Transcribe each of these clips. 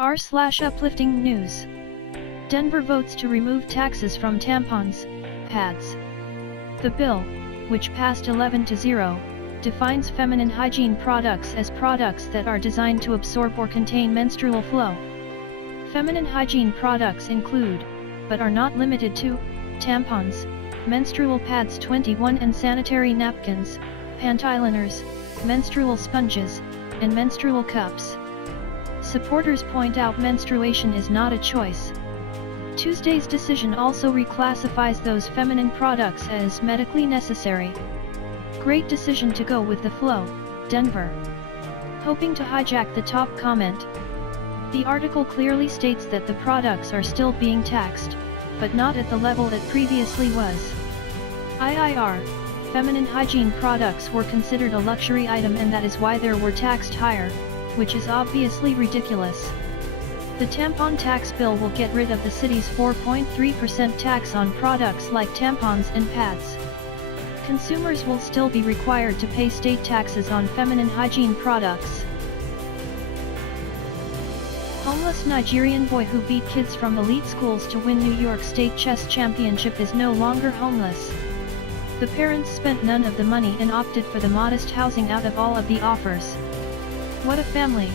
r/uplifting news. Denver votes to remove taxes from tampons, pads. The bill, which passed 11-0, defines feminine hygiene products as products that are designed to absorb or contain menstrual flow. Feminine hygiene products include, but are not limited to, tampons, menstrual pads 21 and sanitary napkins, panty liners, menstrual sponges, and menstrual cups. Supporters point out menstruation is not a choice. Tuesday's decision also reclassifies those feminine products as medically necessary. Great decision to go with the flow, Denver. Hoping to hijack the top comment. The article clearly states that the products are still being taxed, but not at the level it previously was. IIR, feminine hygiene products were considered a luxury item, and that is why they were taxed higher, which is obviously ridiculous. The tampon tax bill will get rid of the city's 4.3% tax on products like tampons and pads. Consumers will still be required to pay state taxes on feminine hygiene products. Homeless Nigerian boy who beat kids from elite schools to win New York State chess championship is no longer homeless. The parents spent none of the money and opted for the modest housing out of all of the offers. What a family!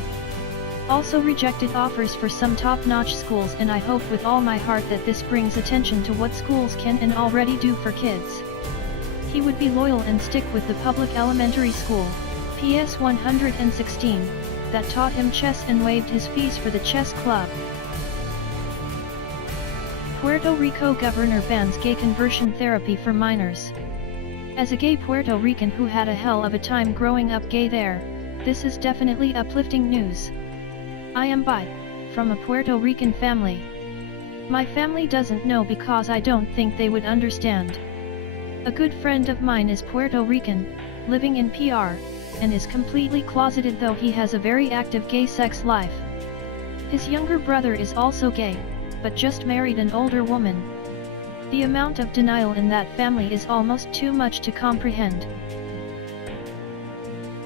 Also rejected offers for some top-notch schools, and I hope with all my heart that this brings attention to what schools can and already do for kids. He would be loyal and stick with the public elementary school, PS 116, that taught him chess and waived his fees for the chess club. Puerto Rico governor bans gay conversion therapy for minors. As a gay Puerto Rican who had a hell of a time growing up gay there, this is definitely uplifting news. I am bi, from a Puerto Rican family. My family doesn't know because I don't think they would understand. A good friend of mine is Puerto Rican, living in PR, and is completely closeted, though he has a very active gay sex life. His younger brother is also gay, but just married an older woman. The amount of denial in that family is almost too much to comprehend.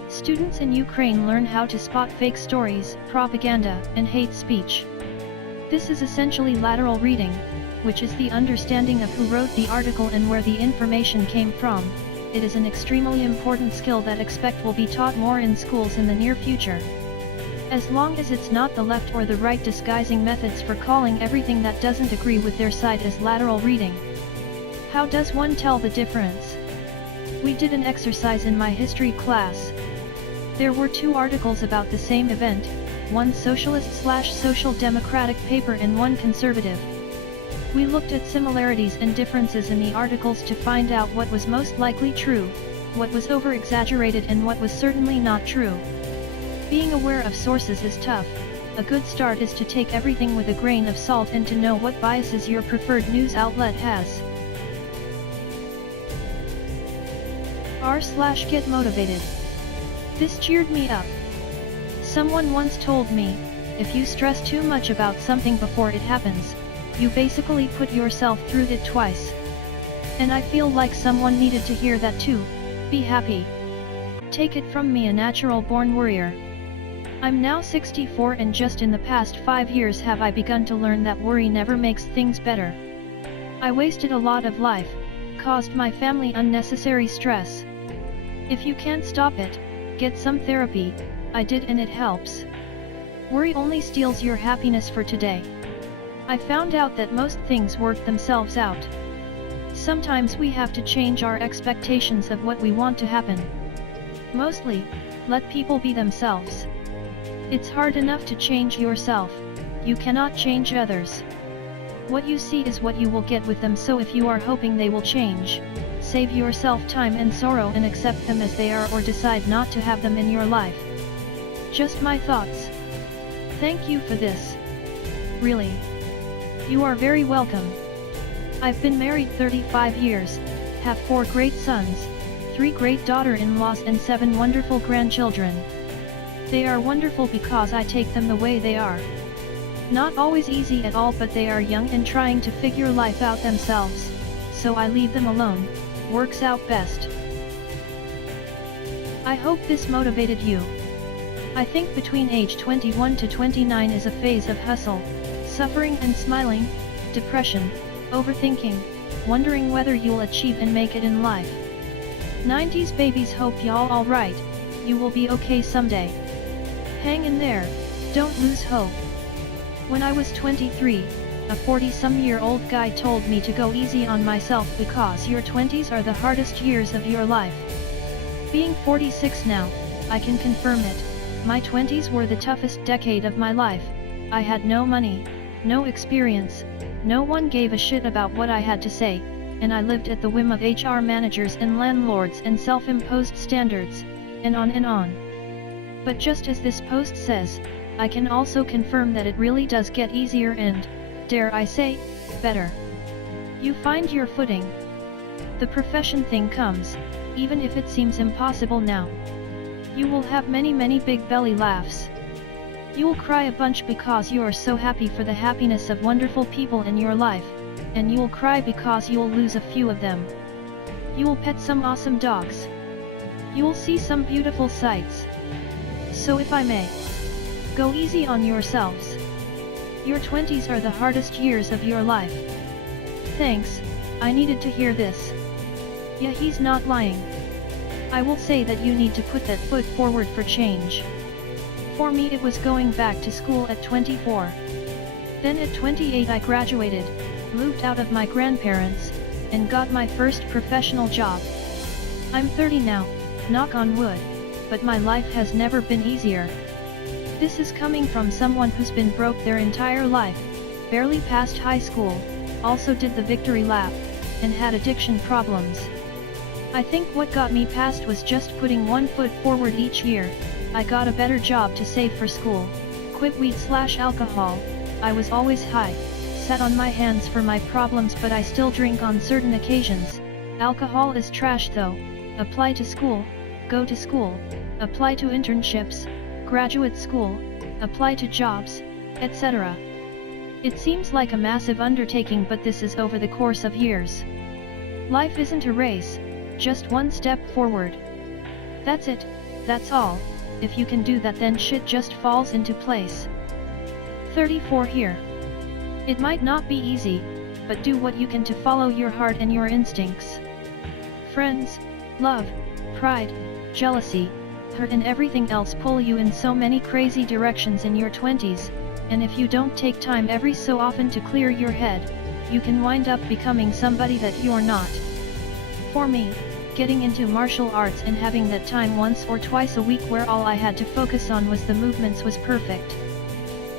Students in Ukraine learn how to spot fake stories, propaganda, and hate speech. This is essentially lateral reading, which is the understanding of who wrote the article and where the information came from. It is an extremely important skill that I expect will be taught more in schools in the near future. As long as it's not the left or the right disguising methods for calling everything that doesn't agree with their side as lateral reading. How does one tell the difference? We did an exercise in my history class. There were two articles about the same event, one socialist/social democratic paper and one conservative. We looked at similarities and differences in the articles to find out what was most likely true, what was over-exaggerated, and what was certainly not true. Being aware of sources is tough. A good start is to take everything with a grain of salt and to know what biases your preferred news outlet has. r/getmotivated. This cheered me up. Someone once told me, if you stress too much about something before it happens, you basically put yourself through it twice. And I feel like someone needed to hear that too. Be happy. Take it from me, a natural-born worrier. I'm now 64, and just in the past 5 years have I begun to learn that worry never makes things better. I wasted a lot of life, caused my family unnecessary stress. If you can't stop it, get some therapy. I did, and it helps. Worry only steals your happiness for today. I found out that most things work themselves out. Sometimes we have to change our expectations of what we want to happen. Mostly, let people be themselves. It's hard enough to change yourself. You cannot change others. What you see is what you will get with them, so if you are hoping they will change, save yourself time and sorrow and accept them as they are, or decide not to have them in your life. Just my thoughts. Thank you for this. Really. You are very welcome. I've been married 35 years, have 4 great sons, 3 great daughter-in-laws and 7 wonderful grandchildren. They are wonderful because I take them the way they are. Not always easy at all, but they are young and trying to figure life out themselves, so I leave them alone. Works out best. I hope this motivated you. I think between age 21 to 29 is a phase of hustle, suffering and smiling, depression, overthinking, wondering whether you'll achieve and make it in life. 90s babies hope y'all alright, you will be okay someday. Hang in there, don't lose hope. When I was 23, a 40-some-year-old guy told me to go easy on myself because your 20s are the hardest years of your life. Being 46 now, I can confirm it. My 20s were the toughest decade of my life. I had no money, no experience, no one gave a shit about what I had to say, and I lived at the whim of HR managers and landlords and self-imposed standards, and on and on. But just as this post says, I can also confirm that it really does get easier and, dare I say, better. You find your footing. The profession thing comes, even if it seems impossible now. You will have many big belly laughs. You will cry a bunch because you are so happy for the happiness of wonderful people in your life, and you will cry because you will lose a few of them. You will pet some awesome dogs. You will see some beautiful sights. So if I may, go easy on yourselves. Your 20s are the hardest years of your life. Thanks, I needed to hear this. Yeah, he's not lying. I will say that you need to put that foot forward for change. For me it was going back to school at 24. Then at 28 I graduated, moved out of my grandparents, and got my first professional job. I'm 30 now, knock on wood, but my life has never been easier. This is coming from someone who's been broke their entire life, barely passed high school, also did the victory lap, and had addiction problems. I think what got me past was just putting one foot forward each year. I got a better job to save for school, quit weed/alcohol, I was always high, sat on my hands for my problems but I still drink on certain occasions. Alcohol is trash though. Apply to school, go to school, apply to internships, graduate school, apply to jobs, etc. It seems like a massive undertaking but this is over the course of years. Life isn't a race, just one step forward. That's it, that's all. If you can do that then shit just falls into place. 34 here. It might not be easy, but do what you can to follow your heart and your instincts. Friends, love, pride, jealousy, hurt and everything else pull you in so many crazy directions in your 20s, and if you don't take time every so often to clear your head, you can wind up becoming somebody that you're not. For me, getting into martial arts and having that time once or twice a week where all I had to focus on was the movements was perfect.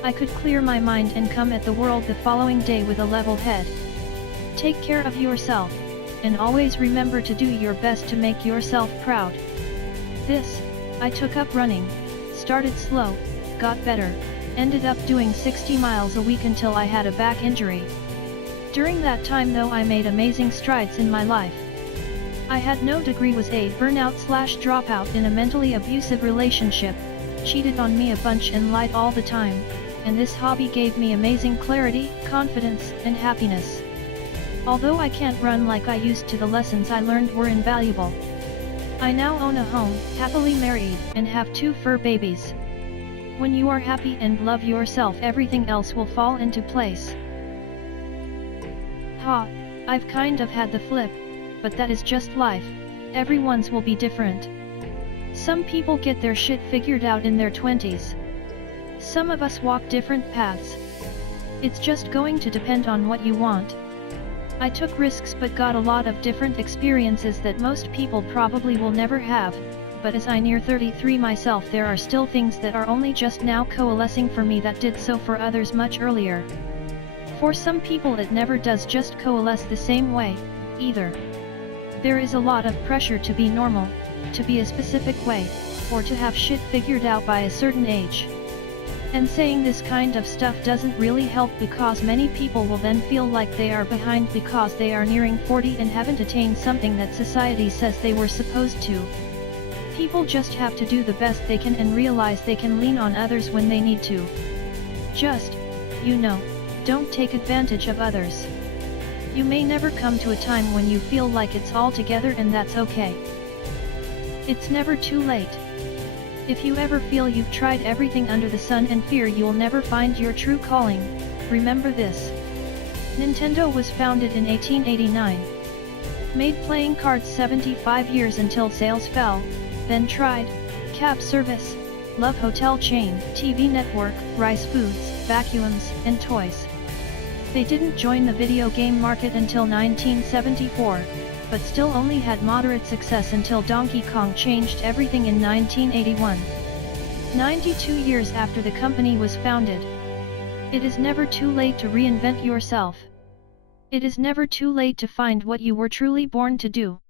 I could clear my mind and come at the world the following day with a level head. Take care of yourself, and always remember to do your best to make yourself proud. I took up running, started slow, got better, ended up doing 60 miles a week until I had a back injury. During that time though I made amazing strides in my life. I had no degree, was a burnout/dropout in a mentally abusive relationship, cheated on me a bunch and lied all the time, and this hobby gave me amazing clarity, confidence, and happiness. Although I can't run like I used to, the lessons I learned were invaluable. I now own a home, happily married, and have 2 fur babies. When you are happy and love yourself, everything else will fall into place. I've kind of had the flip, but that is just life. Everyone's will be different. Some people get their shit figured out in their 20s. Some of us walk different paths. It's just going to depend on what you want. I took risks but got a lot of different experiences that most people probably will never have, but as I near 33 myself, there are still things that are only just now coalescing for me that did so for others much earlier. For some people it never does just coalesce the same way, either. There is a lot of pressure to be normal, to be a specific way, or to have shit figured out by a certain age. And saying this kind of stuff doesn't really help, because many people will then feel like they are behind because they are nearing 40 and haven't attained something that society says they were supposed to. People just have to do the best they can and realize they can lean on others when they need to. Just, don't take advantage of others. You may never come to a time when you feel like it's all together, and that's okay. It's never too late. If you ever feel you've tried everything under the sun and fear you'll never find your true calling, remember this. Nintendo was founded in 1889. Made playing cards 75 years until sales fell, then tried cab service, love hotel chain, TV network, rice foods, vacuums, and toys. They didn't join the video game market until 1974, but still only had moderate success until Donkey Kong changed everything in 1981. 92 years after the company was founded. It is never too late to reinvent yourself. It is never too late to find what you were truly born to do.